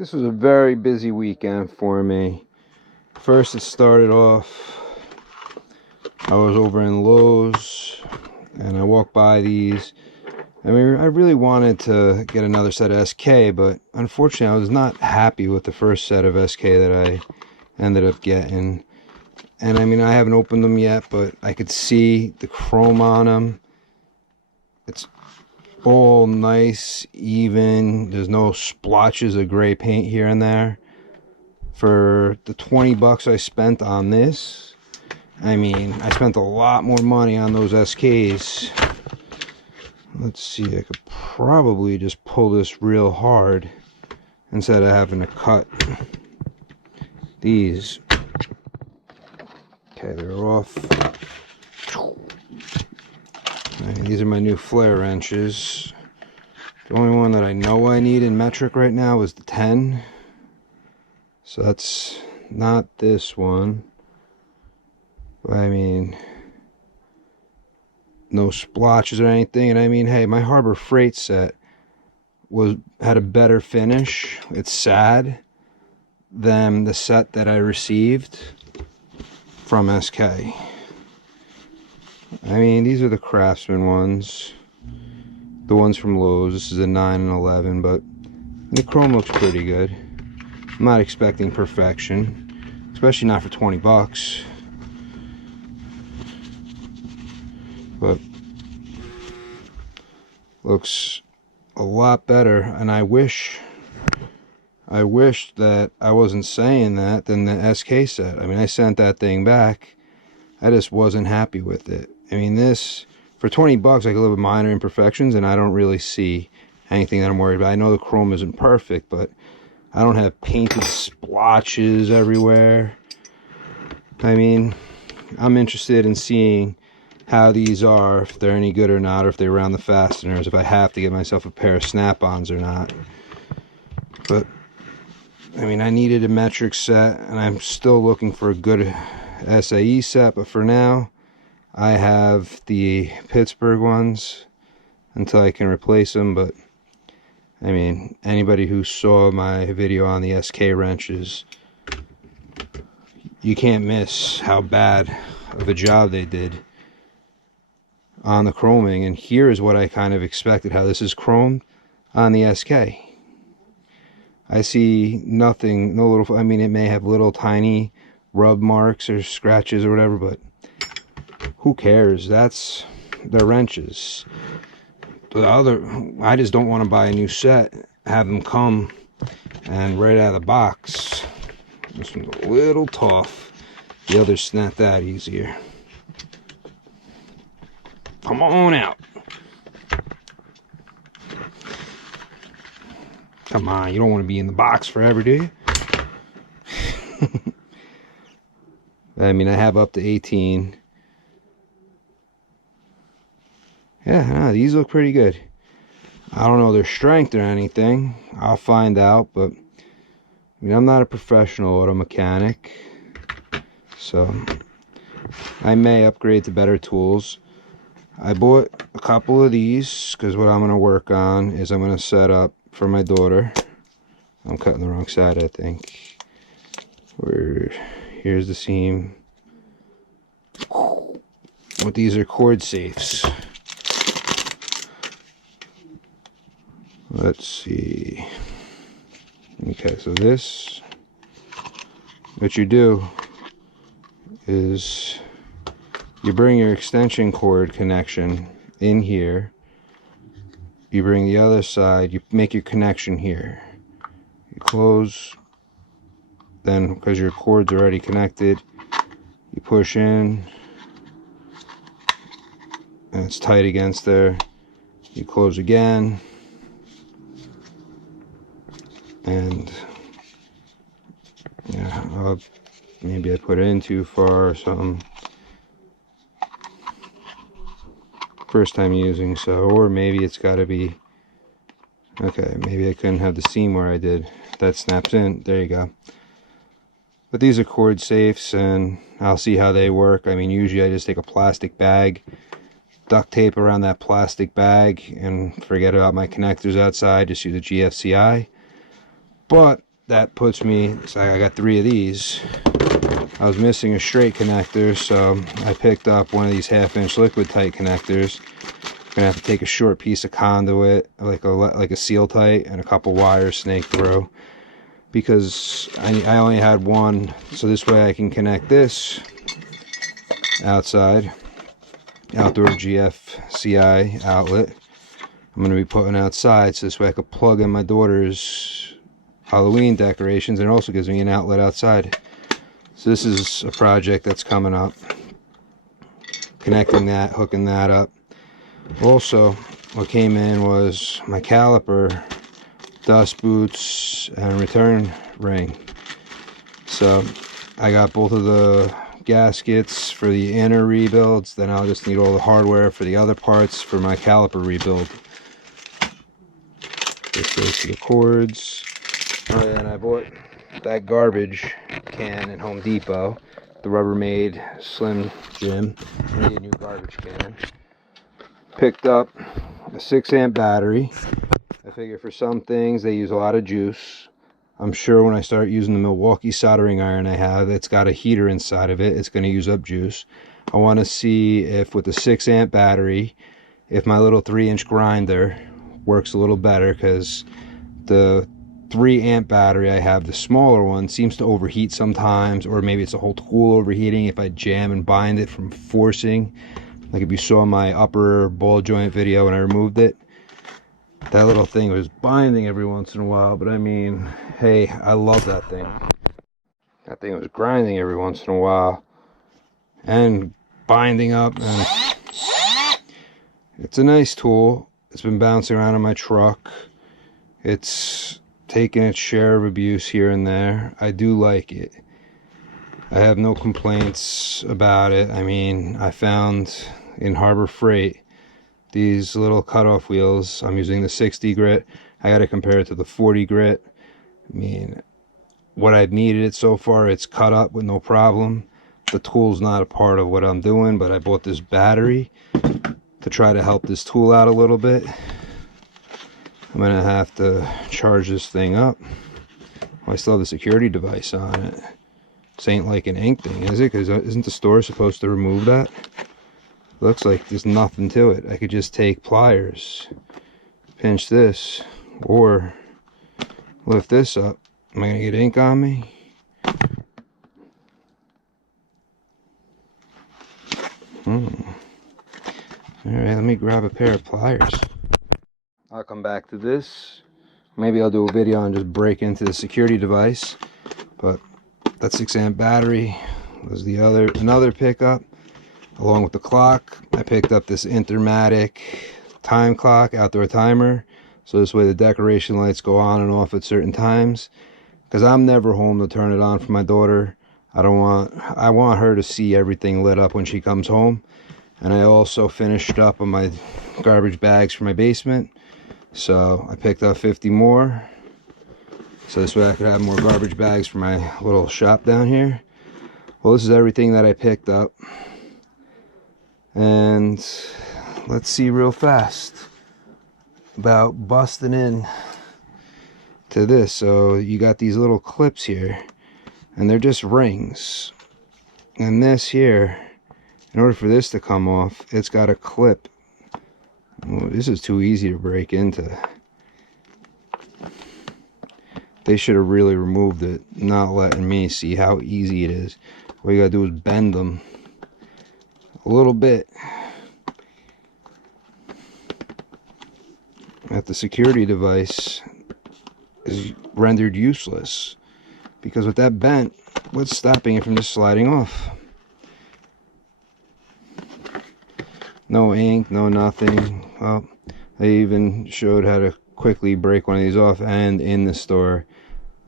This was a very busy weekend for me. First, it started off, I was over in Lowe's and I walked by these. I mean, I really wanted to get another set of SK, but unfortunately I was not happy with the first set of SK that I ended up getting. And I mean, I haven't opened them yet, but I could see the chrome on them. It's all nice, even. There's no splotches of gray paint here and there. For the 20 bucks I spent on this, I mean, I spent a lot more money on those SKs. Let's see, I could probably just pull this real hard instead of having to cut these. Okay, they're off. These are my new flare wrenches. The only one that I know I need in metric right now is the 10. So that's not this one. But I mean, no splotches or anything. And I mean, hey, my Harbor Freight set had a better finish. It's sad than the set that I received from SK. I mean, these are the Craftsman ones, the ones from Lowe's. This is a 9 and 11, but the chrome looks pretty good. I'm not expecting perfection, especially not for 20 bucks. But looks a lot better, and I wish that I wasn't saying that than the SK set. I mean, I sent that thing back. I just wasn't happy with it. I mean, this, for 20 bucks, I could live with minor imperfections, and I don't really see anything that I'm worried about. I know the chrome isn't perfect, but I don't have painted splotches everywhere. I mean, I'm interested in seeing how these are, if they're any good or not, or if they round the fasteners, if I have to get myself a pair of snap-ons or not. But, I mean, I needed a metric set, and I'm still looking for a good SAE set, but for now, I have the Pittsburgh ones until I can replace them. But I mean, anybody who saw my video on the SK wrenches, you can't miss how bad of a job they did on the chroming. And here is what I kind of expected, how this is chromed on the SK. I see nothing, no little, I mean, it may have little tiny rub marks or scratches or whatever, but who cares? That's the wrenches. The other, I just don't want to buy a new set, have them come and right out of the box. This one's a little tough. The other's not that easier. Come on out. Come on, you don't want to be in the box forever, do you? I mean, I have up to 18. Yeah, no, these look pretty good. I don't know their strength or anything. I'll find out, but I mean, I'm not a professional auto mechanic, so I may upgrade to better tools. I bought a couple of these because what I'm going to work on is I'm going to set up for my daughter. I'm cutting the wrong side, I think. Here's the seam. What these are cord safes. Let's see. Okay, so this, what you do is you bring your extension cord connection in here. You bring the other side, you make your connection here. You close, then because your cord's already connected, you push in, and it's tight against there. You close again, and yeah, maybe I put it in too far or something. First time using, so, or maybe it's got to be, okay, maybe I couldn't have the seam where I did. That snaps in, there you go. But these are cord safes, and I'll see how they work. I mean, usually I just take a plastic bag, duct tape around that plastic bag, and forget about my connectors outside, just use a GFCI. But that puts me, so I got 3 of these. I was missing a straight connector, so I picked up one of these 1/2-inch liquid tight connectors. I'm gonna have to take a short piece of conduit, like a seal tight, and a couple wires snake through, because I only had one, so this way I can connect this outside, outdoor GFCI outlet. I'm going to be putting outside, so this way I could plug in my daughter's Halloween decorations, and it also gives me an outlet outside. So this is a project that's coming up, connecting that, hooking that up. Also, what came in was my caliper, dust boots, and return ring. So I got both of the gaskets for the inner rebuilds, then I'll just need all the hardware for the other parts for my caliper rebuild. This goes to the cords. Oh yeah, and I bought that garbage can in Home Depot, the Rubbermaid Slim Jim. I need a new garbage can. Picked up a 6-amp battery. I figure for some things they use a lot of juice. I'm sure when I start using the Milwaukee soldering iron I have, it's got a heater inside of it, it's going to use up juice. I want to see if with the 6-amp battery, if my little 3-inch grinder works a little better, because the 3-amp battery I have, the smaller one, seems to overheat sometimes, or maybe it's a whole tool overheating if I jam and bind it from forcing. Like if you saw my upper ball joint video when I removed it, that little thing was binding every once in a while, but I mean, hey, I love that thing. That thing was grinding every once in a while and binding up, and it's a nice tool. It's been bouncing around in my truck. It's taken its share of abuse here and there. I do like it. I have no complaints about it. I mean, I found in Harbor Freight these little cutoff wheels. I'm using the 60 grit. I got to compare it to the 40 grit. I mean, what I've needed it so far, it's cut up with no problem. The tool's not a part of what I'm doing, but I bought this battery to try to help this tool out a little bit. I'm gonna have to charge this thing up. Oh, I still have the security device on it. This ain't like an ink thing, is it? Because isn't the store supposed to remove that? Looks like there's nothing to it. I could just take pliers, pinch this, or lift this up. Am I gonna get ink on me? Alright, let me grab a pair of pliers. I'll come back to this. Maybe I'll do a video on just break into the security device. But that 6-amp battery was another pickup. Along with the clock, I picked up this Intermatic time clock, outdoor timer. So this way the decoration lights go on and off at certain times. Because I'm never home to turn it on for my daughter. I want her to see everything lit up when she comes home. And I also finished up on my garbage bags for my basement. So I picked up 50 more. So this way I could have more garbage bags for my little shop down here. Well, this is everything that I picked up. And let's see real fast about busting in to this. So you got these little clips here, and they're just rings. And this here, in order for this to come off, it's got a clip. Oh, this is too easy to break into. They should have really removed it, not letting me see how easy it is. All you gotta do is bend them a little bit. That the security device is rendered useless, because with that bent, what's stopping it from just sliding off? No ink, no nothing. Well, they even showed how to quickly break one of these off, and in the store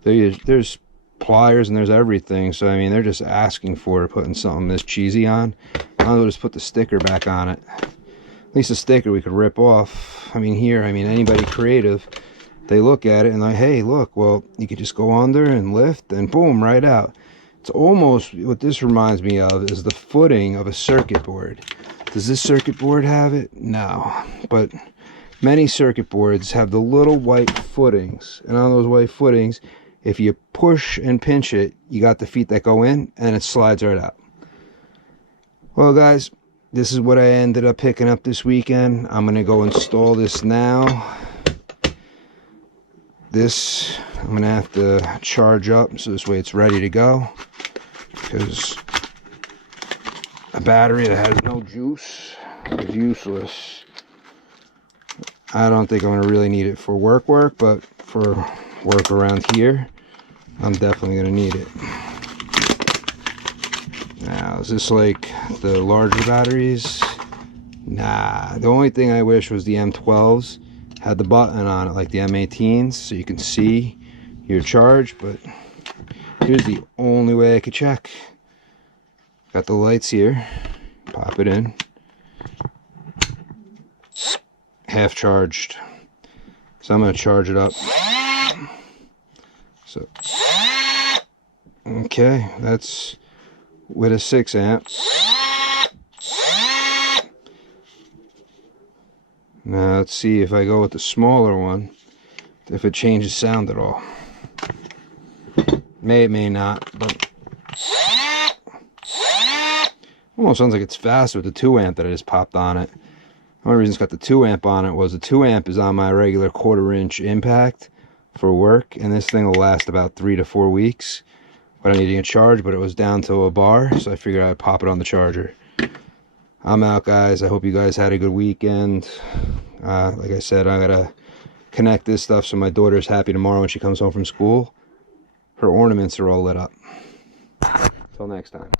there's pliers and there's everything. So I mean, they're just asking for putting something this cheesy on. I'll just put the sticker back on it. At least a sticker we could rip off. I mean, anybody creative, they look at it and like, hey, look, well, you could just go under and lift and boom, right out. It's almost, what this reminds me of is the footing of a circuit board. Does this circuit board have it? No. But many circuit boards have the little white footings, and on those white footings if you push and pinch it, you got the feet that go in and it slides right out. Well guys, this is what I ended up picking up this weekend. I'm gonna go install this now. This I'm gonna have to charge up so this way it's ready to go, because a battery that has no juice is useless. I don't think I'm gonna really need it for work, but for work around here, I'm definitely gonna need it. Now, is this like the larger batteries? Nah, the only thing I wish was the M12s had the button on it like the M18s, so you can see your charge, but here's the only way I could check. Got the lights here, pop it in, half charged. So I'm gonna charge it up. So, okay, that's with a 6 amp. Now let's see if I go with the smaller one, if it changes sound at all. It may not, but almost sounds like it's faster with the 2 amp that I just popped on it. The only reason it's got the 2 amp on it was the 2 amp is on my regular 1/4 inch impact for work, and this thing will last about 3 to 4 weeks without needing a charge, but it was down to a bar, so I figured I'd pop it on the charger. I'm out, guys. I hope you guys had a good weekend. Like I said, I gotta connect this stuff so my daughter's happy tomorrow when she comes home from school. Her ornaments are all lit up. Till next time.